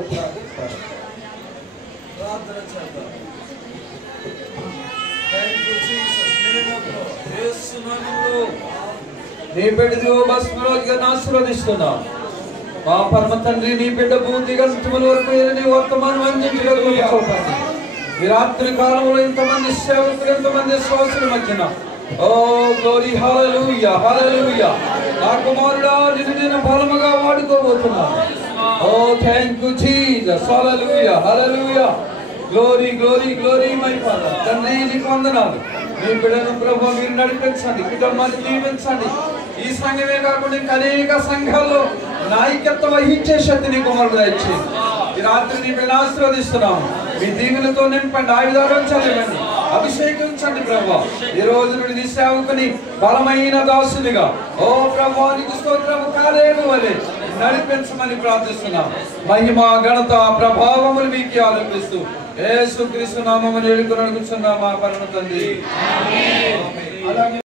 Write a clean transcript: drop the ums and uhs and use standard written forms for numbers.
ఒక్కరు ప్రార్థన చేద్దాం. నీ బిడ్డదిగో భస్మరోగిగా ఆశీర్వదిస్తున్నాం. మా పరమ తండ్రి, నీ బిడ్డ భూతి గంటముల వరకు నీ వర్తమానం అందించగలుగుతాం. ఈ రాత్రి కాలంలో ఇంతమంది సేవకులు, ఎంతమంది శ్వాసుల మధ్యన ఓ గ్లోరీ, హల్లెలూయా హల్లెలూయా. నా కుమారుడా, నిన్ను బలముగా వాడుకోబోతున్నాను. Oh thank you Jesus, hallelujah hallelujah. Glory glory glory my father. తండ్రి, నీకు వందనాలు. మీ బిడ్డను ప్రభువా మీరు నడిపించండి, కుటుంబాన్ని దీవించండి. ఈ సంఘమే కాకుండా ఇంకా అనేక సంఘాల్లో నాయకత్వం వహించే శక్తిని కుమారుడు ఇచ్చి ఈ రాత్రి నీ బిడ్డను ఆశీర్వదిస్తున్నాము. మీ దీవెనతో నింపండి, ఆయుధాలను చల్లండి, అభిషేకించండి ప్రభువా. ఈ రోజు నుండి నీ సేవకుని బలమైన దాసునిగా ఓ ప్రభువా నీకు స్తోత్రము కాలేము వలె నడిపించమని ప్రార్థిస్తున్నాం. మహిమ ఘనత ప్రభావములు మీకు ఆరోపిస్తూ యేసుక్రీస్తు నామమున వేడుకొని అడుగుచున్నాం మా పరమ తండ్రి.